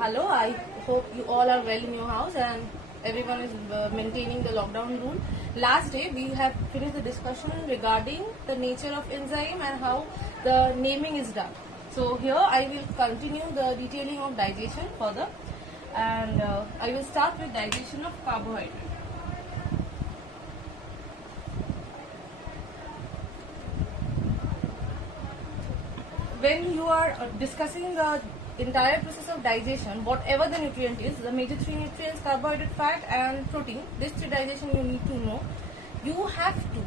Hello, I hope you all are well in your house and everyone is maintaining the lockdown rule. Last day we have finished the discussion regarding the nature of enzyme and how the naming is done. So here I will continue the detailing of digestion further, and I will start with digestion of carbohydrate. When you are discussing the entire process of digestion, whatever the nutrient is, the major three nutrients, carbohydrate, fat and protein, these three digestion you need to know. You have to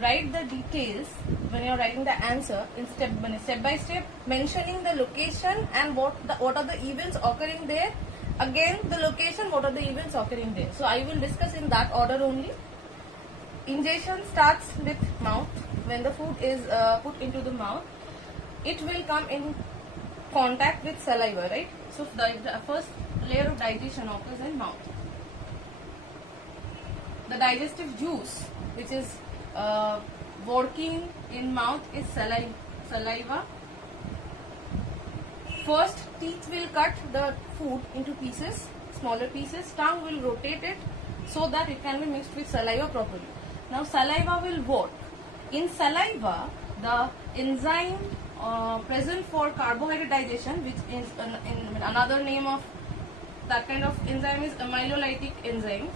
write the details when you are writing the answer in step by step, mentioning the location and what are the events occurring there. Again the location, what are the events occurring there. So I will discuss in that order only. Ingestion starts with mouth. When the food is put into the mouth, it will come in contact with saliva, right? So the first layer of digestion occurs in mouth. The digestive juice which is working in mouth is saliva. First, teeth will cut the food into pieces, smaller pieces. Tongue will rotate it so that it can be mixed with saliva properly. Now saliva will work. In saliva, the enzyme present for carbohydrate digestion, which is in another name of that kind of enzyme, is amylolytic enzyme.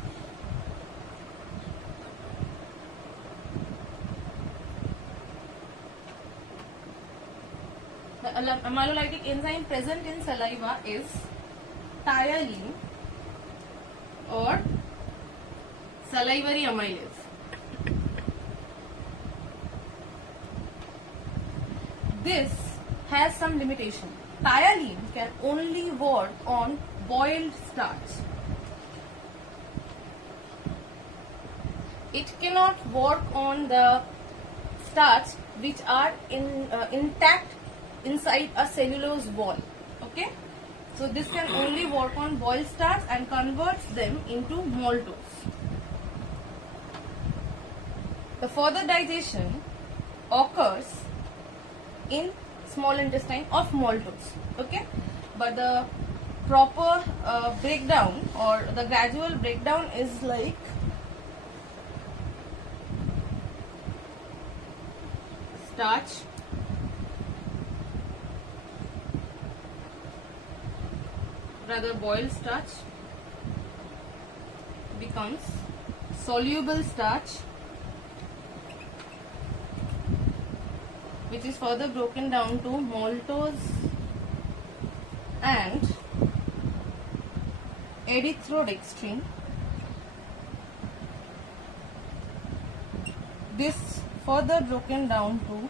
The amylolytic enzyme present in saliva is ptyalin or salivary amylase. This has some limitation. Ptyalin can only work on boiled starch. It cannot work on the starch which are intact inside a cellulose wall. Okay, so this can only work on boiled starch and converts them into maltose. The further digestion occurs in small intestine of maltose. Okay, but the proper breakdown or the gradual breakdown is like starch, rather boiled starch becomes soluble starch, which is further broken down to maltose and erythrodextrin. This further broken down to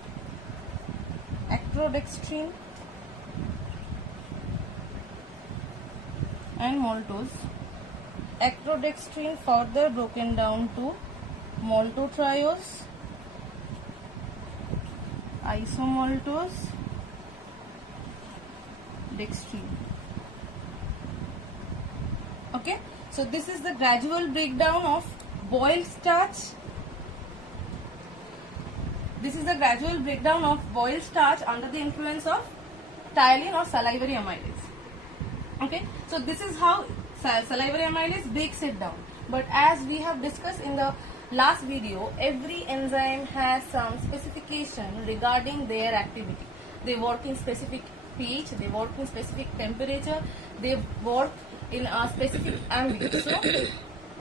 ectrodextrin and maltose. Ectrodextrin further broken down to maltotriose, isomaltose, dextrin. Okay, so this is the gradual breakdown of boiled starch. This is the gradual breakdown of boiled starch under the influence of ptyalin or salivary amylase. Okay, so this is how salivary amylase breaks it down. But as we have discussed in the last video, every enzyme has some specification regarding their activity. They work in specific pH, they work in specific temperature, they work in a specific ambient. So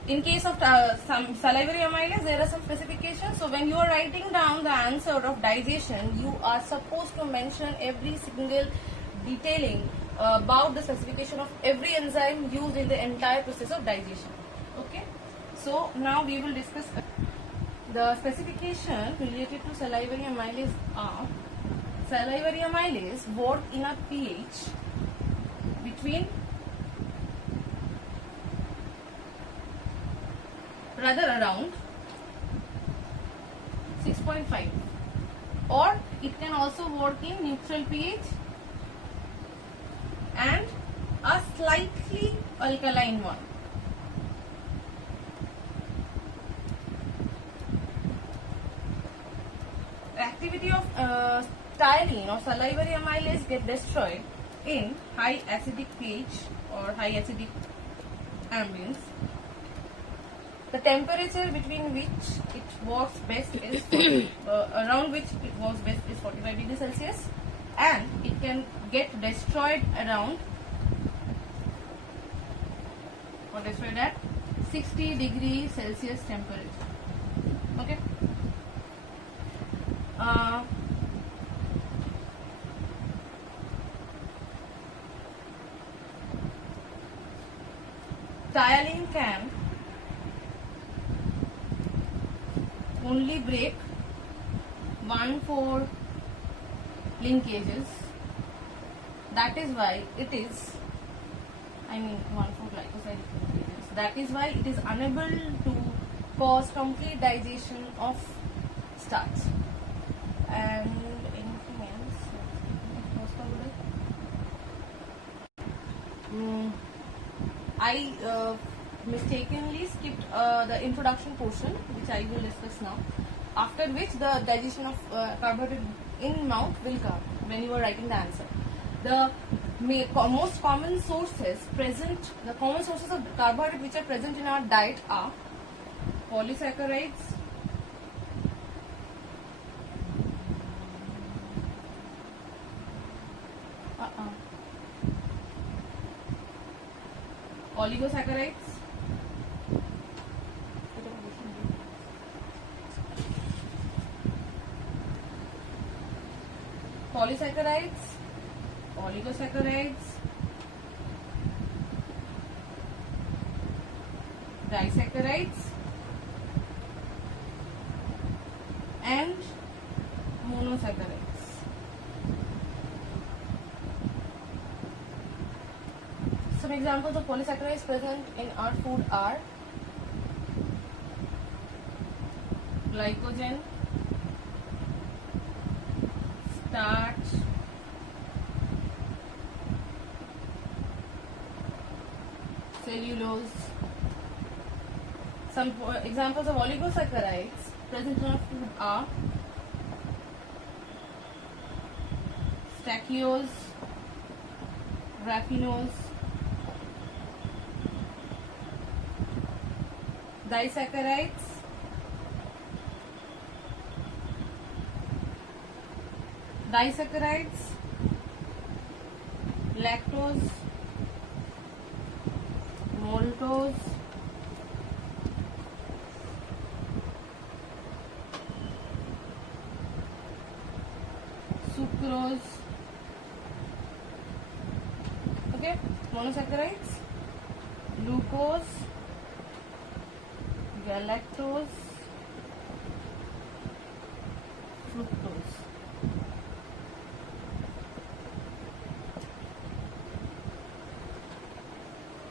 in case of some salivary amylase, there are some specifications. So when you are writing down the answer of digestion, you are supposed to mention every single detailing about the specification of every enzyme used in the entire process of digestion. Okay, so now we will discuss the specification related to salivary amylase. Salivary amylase work in a pH between around 6.5, or it can also work in neutral pH and a slightly alkaline one. The activity of ptyalin or salivary amylase get destroyed in high acidic pH or high acidic ambience, the temperature between which it works best is around which it works best is 45 degrees Celsius, and it can get destroyed around or destroyed at 60 degrees Celsius temperature. Okay. Thiolane can only break 1,4 linkages. That is why it is, 1,4 glycoside linkages. That is why it is unable to cause complete digestion of starch. And anything else? I mistakenly skipped the introduction portion, which I will discuss now. After which the digestion of carbohydrate in mouth will come when you are writing the answer. The most common sources of carbohydrate which are present in our diet are polysaccharides, oligosaccharides, polysaccharides, oligosaccharides, disaccharides, and monosaccharides. Some examples of polysaccharides present in our food are glycogen, starch, cellulose. Some examples of oligosaccharides present in our food are stachyose, raffinose, disaccharides, lactose, maltose, sucrose. Okay, monosaccharides, glucose, galactose, fructose.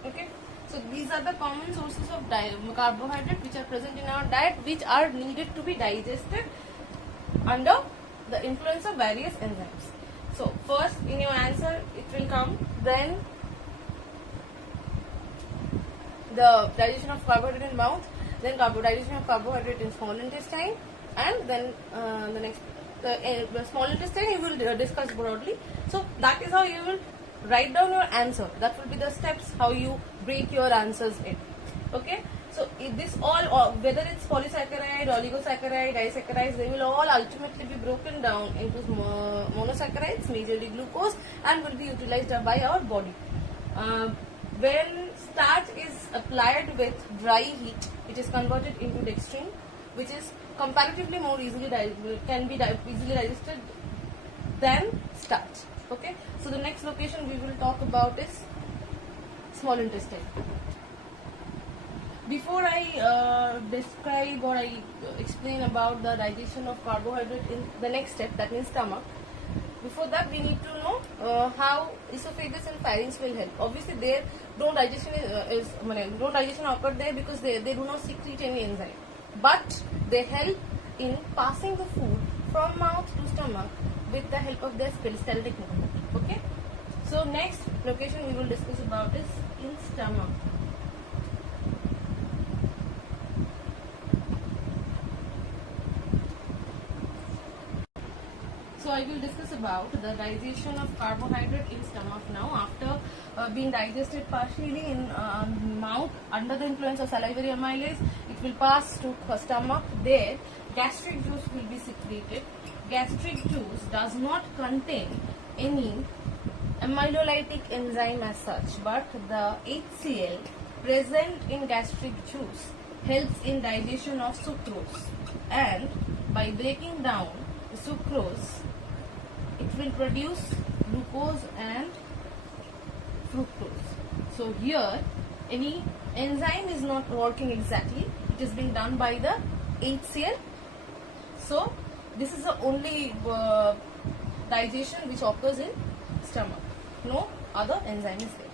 Okay, so these are the common sources of carbohydrate which are present in our diet, which are needed to be digested under the influence of various enzymes. So first in your answer it will come, then the digestion of carbohydrate in mouth, then digestion of carbohydrate in small intestine, and then the small intestine you will discuss broadly. So that is how you will write down your answer. That will be the steps how you break your answers in. Okay, so this all, whether it's polysaccharide, oligosaccharide, disaccharides, they will all ultimately be broken down into monosaccharides, majorly glucose, and will be utilized by our body. When starch is applied with dry heat, it is converted into dextrin, which is comparatively more easily can be easily digested than starch. Okay, so the next location we will talk about is small intestine. Before I describe or I explain about the digestion of carbohydrate in the next step, that means stomach, before that we need to know how esophagus and pharynx will help. Obviously there no digestion no digestion occur there because they do not secrete any enzyme, but they help in passing the food from mouth to stomach with the help of their peristaltic movement. Okay, so next location we will discuss about is in stomach. So I will discuss about the digestion of carbohydrate in stomach now. After being digested partially in mouth under the influence of salivary amylase, it will pass to stomach. There, gastric juice will be secreted. Gastric juice does not contain any amylolytic enzyme as such, but the HCl present in gastric juice helps in digestion of sucrose, and by breaking down the sucrose, it will produce glucose and fructose. So here any enzyme is not working exactly, it is being done by the HCl. So this is the only digestion which occurs in stomach. No other enzyme is there.